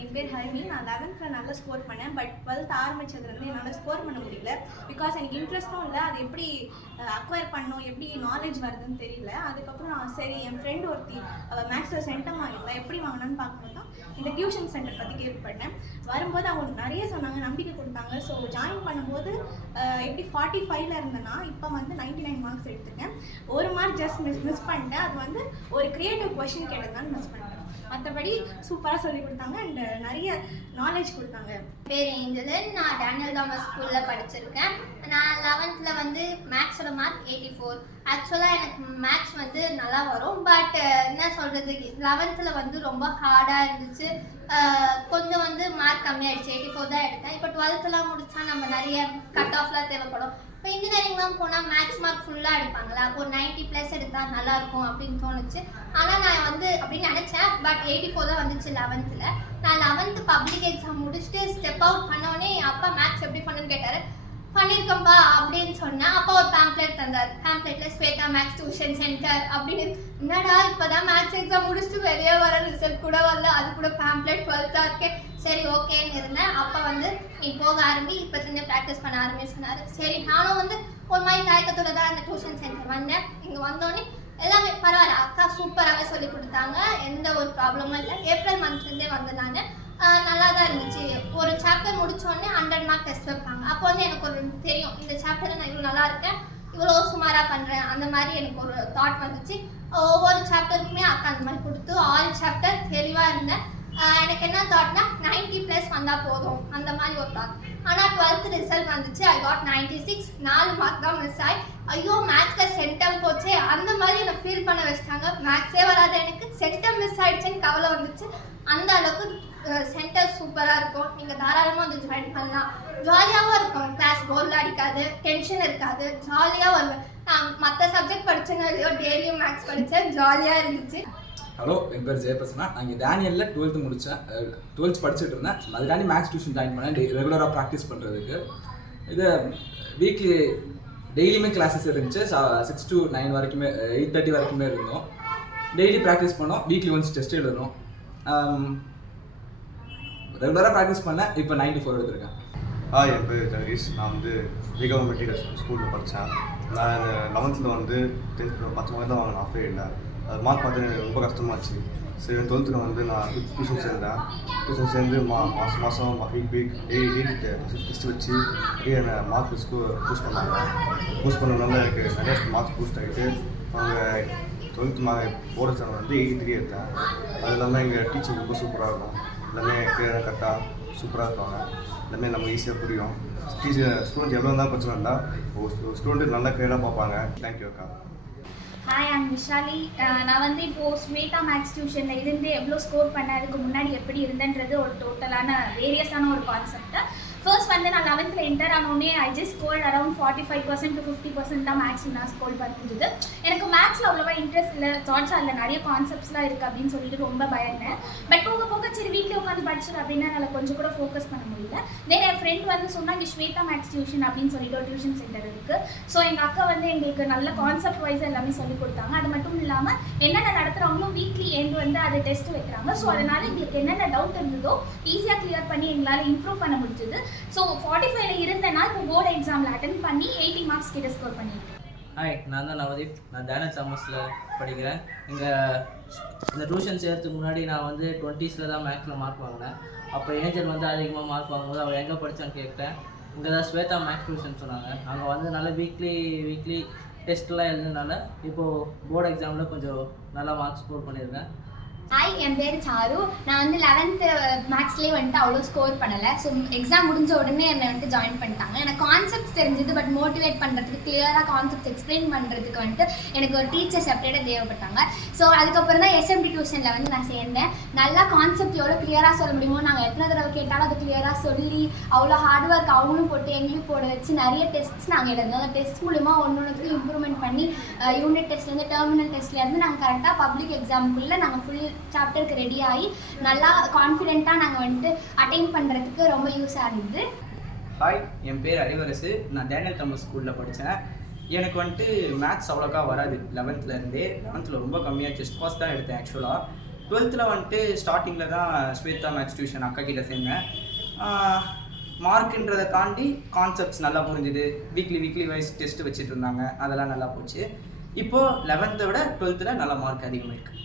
என் பேர் ஹரிணி. நான் 11th நல்லா ஸ்கோர் பண்ணேன். பட் 12th ஆரம்பித்ததுலேருந்து என்னால் ஸ்கோர் பண்ண முடியல. பிகாஸ் எனக்கு இன்ட்ரெஸ்ட்டும் இல்லை. அது எப்படி அக்வயர் பண்ணணும், எப்படி நாலேஜ் வருதுன்னு தெரியல. அதுக்கப்புறம் நான் சரி என் ஃப்ரெண்ட் ஒருத்தி அவள் மேக்ஸில் சென்டம் வாங்கிக்கலாம், எப்படி வாங்கினான்னு பார்க்கும்போது தான் இந்த டியூஷன் சென்டர் பற்றி கேள்விப்பட்டேன். வரும்போது அவங்க நிறைய சொன்னாங்க, நம்பிக்கை கொடுத்தாங்க. ஸோ ஜாயின் பண்ணும்போது எப்படி 45ல் இருந்தேன்னா இப்போ வந்து 99 மார்க்ஸ் எடுத்துருக்கேன். ஒரு மார்க் ஜஸ்ட் மிஸ் பண்ணிட்டேன். அது வந்து ஒரு கிரியேட்டிவ் கொஷின் கேட்டதுனால மிஸ் பண்ணிட்டேன். மற்றபடி சூப்பராக சொல்லி கொடுத்தாங்க அண்ட் நிறைய நாலேஜ் கொடுத்தாங்க. பேர் ஏஞ்சலன். நான் டேனியல் தாமஸ் ஸ்கூலில் படிச்சிருக்கேன். நான் 11th வந்து மேக்ஸோட மார்க் 84. ஆக்சுவலாக எனக்கு மேக்ஸ் வந்து நல்லா வரும். பட் என்ன சொல்கிறது, 11th வந்து ரொம்ப ஹார்டாக இருந்துச்சு. கொஞ்சம் வந்து மார்க் கம்மியாகிடுச்சு. 84 தான் எடுத்தேன். இப்போ 12th முடிச்சா நம்ம நிறைய கட் ஆஃப்லாம் தேவைப்படும். இப்போ இன்ஜினியரிங்லாம் போனால் மேக்ஸ் மார்க் ஃபுல்லாக எடுப்பாங்களா, அப்போ 90+ எடுத்தால் நல்லாயிருக்கும் அப்படின்னு தோணுச்சு. ஆனால் நான் வந்து அப்படின்னு நினச்சேன். பட் 84 தான் வந்துச்சு 11th. நான் 11th பப்ளிக் எக்ஸாம் முடிச்சுட்டு ஸ்டெப் அவுட் பண்ணோடனே என் அப்பா மேக்ஸ் எப்படி பண்ணுன்னு கேட்டார். பண்ணியிருக்கேன்ப்பா அப்படின்னு சொன்னேன். அப்பா ஒரு பேம்ப்ளெட் தந்தார். பேம்ப்ளெட்டில் ஸ்வேதா மேக்ஸ் டியூஷன் சென்டர் அப்படின்னு. என்னடா இப்போ தான் மேக்ஸ் எக்ஸாம் முடிச்சுட்டு வெளியே வர ரிசல்ட் கூட வரல, அது கூட பேம்ப்ளெட் 12th இருக்கேன். சரி ஓகேன்னு இருந்தேன். அப்பா வந்து நீ போக ஆரம்பி, இப்போத்துலேருந்து ப்ராக்டிஸ் பண்ண ஆரம்பி சொன்னார். சரி நானும் வந்து ஒரு மாதிரி தயக்கத்தோட தான் அந்த டியூஷன் சென்டர் வந்தேன். இங்கே வந்தோடனே எல்லாமே பரவாயில்ல, அக்கா சூப்பராகவே சொல்லி கொடுத்தாங்க. எந்த ஒரு ப்ராப்ளமும் இல்லை. ஏப்ரல் மந்த்லேருந்தே வந்து நான் நல்லா தான் இருந்துச்சு. ஒரு சாப்டர் முடித்தோடனே 100 மார்க் டெஸ்ட் வைப்பாங்க. அப்போ வந்து எனக்கு ஒரு தெரியும், இந்த சாப்டரில் நான் இவ்வளோ நல்லா இருக்கேன், இவ்வளோ சுமாராக பண்ணுறேன், அந்த மாதிரி எனக்கு ஒரு தாட் வந்துச்சு. ஒவ்வொரு சாப்டருக்குமே அக்கா அந்த மாதிரி கொடுத்து ஆல் சாப்டர் தெளிவாக இருந்தேன். எனக்கு என்ன தாட்னா 90+ வந்தால் போதும், அந்த மாதிரி ஒரு தாட். ஆனால் 12th ரிசல்ட் வந்துச்சு. I got 96. 4 மார்க் தான் மிஸ் ஆகி, ஐயோ மேக்ஸில் சென்டம் போச்சே அந்த மாதிரி எனக்கு ஃபீல் பண்ண வச்சிட்டாங்க. மேக்ஸே வராத எனக்கு சென்டம் மிஸ் ஆகிடுச்சுன்னு கவலை வந்துச்சு. அந்த அளவுக்கு சென்டர் சூப்பராக இருக்கும். நீங்கள் தாராளமாக வந்து ஜாயின் பண்ணலாம். ஜாலியாகவும் இருக்கும். கிளாஸ் போர்டில் அடிக்காது, டென்ஷன் இருக்காது, ஜாலியாக வருவேன். நான் மற்ற சப்ஜெக்ட் படித்தேனோ இல்லையோ டெய்லியும் மேக்ஸ் படித்தேன், ஜாலியாக இருந்துச்சு. ஹலோ, என் பேர் ஜெயபிரசனா. நான் இங்கே டேனியலில் 12th முடித்தேன். 12th படிச்சுட்டு இருந்தேன். அதுக்காண்டி மேக்ஸ் டியூஷன் ஜாயின் பண்ணேன், ரெகுலராக ப்ராக்டிஸ் பண்ணுறதுக்கு. இது வீக்லி டெய்லியுமே கிளாஸஸ் இருந்துச்சு. 6 to 9 வரைக்குமே, 8:30 வரைக்குமே இருந்தோம். டெய்லி ப்ராக்டிஸ் பண்ணோம். வீக்லி ஒன்ஸ் டெஸ்ட் எழுதணும். ரெகுலராக ப்ராக்டிஸ் பண்ணேன். இப்போ 94 எடுத்திருக்கேன். என் பேர் ஜெகதீஷ். நான் வந்து விகவ மெட்டீரியல் ஸ்கூலில் படித்தேன். நான் 11th வந்து 10th 10 மார்க் தான் வாங்கினேன். ஆஃபே இல்லை. அது மார்க் பார்த்து எனக்கு ரொம்ப கஷ்டமாச்சு. சரி 12th வந்து நான் டியூஷன் சேர்ந்தேன். டியூஷன் சேர்ந்து மாதம் வீக் டெய்லி டெஸ்ட் வச்சு நிறைய மார்க் பூஸ்ட் பண்ணாங்க. பூஸ்ட் பண்ணதுனால எனக்கு நிறைய மார்க்ஸ் பூஸ்ட் ஆகிட்டு அவங்க 12th போர்டு எக்ஸாம் வந்து 83 எடுத்தேன். அது இல்லாமல் எங்கள் டீச்சர் ரொம்ப சூப்பராக இருக்கும். எல்லாமே கிளியராக கரெக்டாக சூப்பராக இருப்பாங்க. எல்லாமே நம்ம ஈஸியாக புரியும். டீச்சர் ஸ்டூடெண்ட் எவ்வளோ இருந்தால் பிரச்சனை இல்லை, ஸ்டூடெண்ட் நல்லா கிளியராக பார்ப்பாங்க. தேங்க்யூ அக்கா. Hi, I'm Vishali. நான் வந்து இப்போது ஸ்வேதா மேக்ஸ் டியூஷனில் இருந்து எவ்வளோ ஸ்கோர் பண்ண, அதுக்கு முன்னாடி எப்படி இருந்தன்றது ஒரு டோட்டலான வேரியஸான ஒரு கான்செப்ட்டு. ஃபர்ஸ்ட் வந்து நான் 11th என்டர் ஆனோடனே I just score around 45% to 50% தான் மேக்ஸ் நான் ஸ்கோர் பண்ணிருந்தது. எனக்கு மேக்ஸில் அவ்வளோவா இன்ட்ரெஸ்ட் இல்லை, தாட்ஸ் அதில் நிறைய கான்செப்ட்ஸ்லாம் இருக்குது அப்படின்னு சொல்லிட்டு ரொம்ப பயந்தேன். பட் போக போக சரி வீட்டில் உட்காந்து படிச்சிடும் அப்படின்னா என்னால் கொஞ்சம் கூட ஃபோக்கஸ் பண்ண முடியல. தென் என் ஃப்ரெண்ட் வந்து சொன்னால் இங்கே ஸ்வேதா மேக்ஸ் டியூஷன் அப்படின்னு சொல்லிட்டு ஒரு டியூஷன் சென்டர் இருக்குது. ஸோ எங்கள் அக்கா வந்து எங்களுக்கு நல்ல கான்செப்ட் வைஸ் எல்லாமே சொல்லி கொடுத்தாங்க. அது மட்டும் இல்லாமல் என்னென்ன நடத்துகிறவங்களும் வீக்லி எண்ட் வந்து அதை டெஸ்ட் வைக்கிறாங்க. ஸோ அதனால் எங்களுக்கு என்னென்ன டவுட் இருந்ததோ ஈஸியாக கிளியர் பண்ணி எங்களால் இம்ப்ரூவ் பண்ண முடிஞ்சது. ஸோ 45ல் இருந்தேன்னா இப்போ போர்டு எக்ஸாமில் அட்டன் பண்ணி 80 மார்க்ஸ் கிட்ட ஸ்கோர் பண்ணியிருக்கேன். ஹாய், நான் தான் நவதீப். நான் டேனியல் தாமஸில் படிக்கிறேன். இங்கே இந்த டியூஷன் சேர்த்துக்கு முன்னாடி நான் வந்து 20s தான் மேக்ஸில் மார்க் வாங்கினேன். அப்போ ஏஞ்சல் வந்து அதிகமாக மார்க் வாங்கும்போது அவள் எங்கே படித்தான்னு கேட்டேன். இங்கே தான் ஸ்வேதா மேக்ஸ் டியூஷன் சொன்னாங்க. அங்கே வந்து நல்லா வீக்லி டெஸ்ட்லாம் எழுதுனால இப்போது போர்டு எக்ஸாமில் கொஞ்சம் நல்லா மார்க்ஸ் ஸ்கோர் பண்ணியிருக்கேன். ஹாய், என் பேர் சாரு. நான் வந்து 11th மேக்ஸ்லேயே வந்துட்டு அவ்வளோ ஸ்கோர் பண்ணலை. ஸோ எக்ஸாம் முடிஞ்ச உடனே என்னை வந்துட்டு ஜாயின் பண்ணிட்டாங்க. எனக்கு கான்செப்ட்ஸ் தெரிஞ்சது. பட் மோட்டிவேட் பண்ணுறதுக்கு, கிளியராக கான்செப்ட்ஸ் எக்ஸ்பிளைன் பண்ணுறதுக்கு வந்துட்டு எனக்கு ஒரு டீச்சர் செப்பரேட்டாக தேவைப்பட்டாங்க. ஸோ அதுக்கப்புறம் தான் எஸ்எம்டி டியூஷனில் வந்து நான் சேர்ந்தேன். நல்லா கான்செப்ட் எவ்வளோ கிளியராக சொல்ல முடியுமோ, நாங்கள் எத்தனை தடவை கேட்டாலும் அது கிளியராக சொல்லி அவ்வளோ ஹார்ட் ஒர்க் அவங்களும் போட்டு எங்களையும் போட வச்சு நிறைய டெஸ்ட்ஸ் நாங்கள் எழுதுவோம். அந்த டெஸ்ட் மூலிமா ஒன்றுத்துக்கும் இம்ப்ரூவ்மெண்ட் பண்ணி யூனிட் டெஸ்ட்லேருந்து டெர்மினல் டெஸ்ட்லேருந்து நாங்கள் கரெக்டாக பப்ளிக் எக்ஸாமுக்குள்ளே நாங்கள் ஃபுல் சாப்டருக்கு ரெடி ஆகி நல்லா கான்ஃபிடென்ட்டாக நாங்கள் வந்துட்டு அட்டைன் பண்ணுறதுக்கு ரொம்ப யூஸாக இருந்தது. ஹாய், என் பேர் அறிவரசு. நான் டேனியல் தாமஸ் ஸ்கூலில் படித்தேன். எனக்கு வந்துட்டு மேக்ஸ் அவ்வளோக்கா வராது. 11th ரொம்ப கம்மியாக ஜஸ்ட் பாஸ் தான் எடுத்தேன் ஆக்சுவலாக. டுவெல்த்தில் வந்துட்டு ஸ்டார்டிங்கில் தான் ஸ்வேதா மேக்ஸ் டியூஷன் அக்கா கிட்ட சேர்ந்தேன். மார்க்குன்றதை தாண்டி கான்செப்ட்ஸ் நல்லா புரிஞ்சுது. வீக்லி வைஸ் டெஸ்ட்டு வச்சுட்டு இருந்தாங்க, அதெல்லாம் நல்லா போச்சு. இப்போது 11th விட 12th நல்லா மார்க் அதிகமாக இருக்குது.